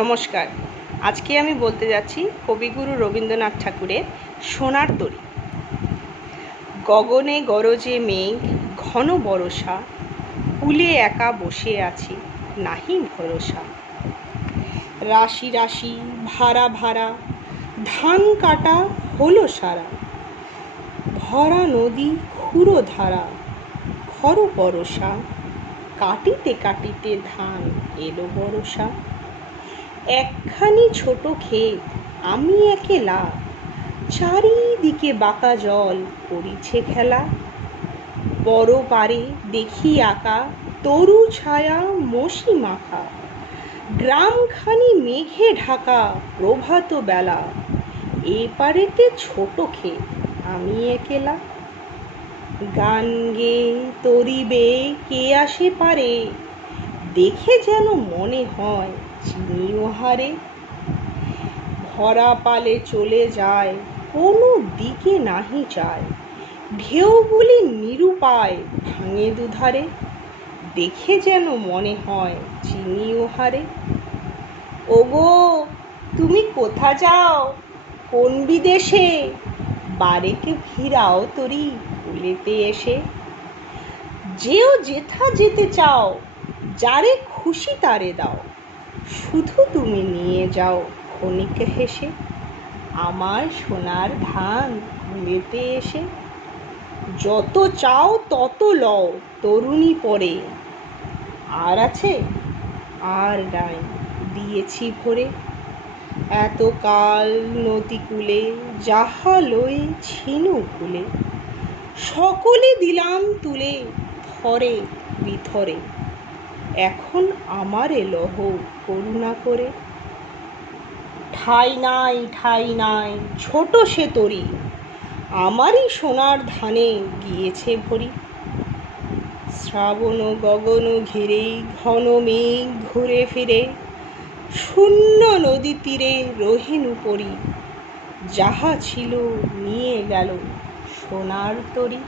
নমস্কার। আজকে আমি বলতে যাচ্ছি কবিগুরু রবীন্দ্রনাথ ঠাকুরের সোনার তরী। গগনে গরজে মেঘ ঘন বরষা, কূলে একা বসে আছি নাহি ভরসা। রাশি রাশি ভাড়া ভাড়া ধান কাটা হলো সারা, ভরা নদী ক্ষুরো ধারা খর বরষা, কাটিতে কাটিতে ধান এলো বরষা। একখানি ছোট ক্ষেত আমি একেলা, চারিদিকে বাঁকা জল করিছে খেলা। বড় পারে দেখি আঁকা তরু ছায়া মসি মাখা, গ্রামখানি মেঘে ঢাকা প্রভাত বেলা। এ পারেতে ছোট ক্ষেত আমি একেলা, গান গেয়ে তরি বেয়ে কে আসে পারে, দেখে যেন মনে হয় চিনি ও হারে। ভরা পালে চলে যায় কোনো দিকে নাহি চায়, ঢেউগুলি নিরুপায় ভাঙে দুধারে, দেখে যেন মনে হয় চিনি ও হারে। ওগো তুমি কোথা যাও কোন বিদেশে, বারেকে ফিরাও তরি কুলেতে এসে। যেও যেথা যেতে চাও, যারে খুশি তারে দাও, শুধু তুমি নিয়ে যাও ক্ষণিক হেসে আমার সোনার ধান কুলেতে এসে। যত চাও তত লও তরুণী পরে, আর আছে আর নাই দিয়েছি ভরে। এতকাল নদীকূলে যাহা লয়েছিনু ভুলে, সকলে দিলাম তুলে থরে বিথরে। এখন আমারে লহ করুণা করে। ঠাই নাই ঠাই নাই ছোট সে তরী, আমারই সোনার ধানে গিয়েছে ভরি। শ্রাবণ গগন ঘিরে ঘন মেঘ ঘুরে ফিরে, শূন্য নদী তীরে রহিনু পরি। যাহা ছিল নিয়ে গেল সোনার তরী।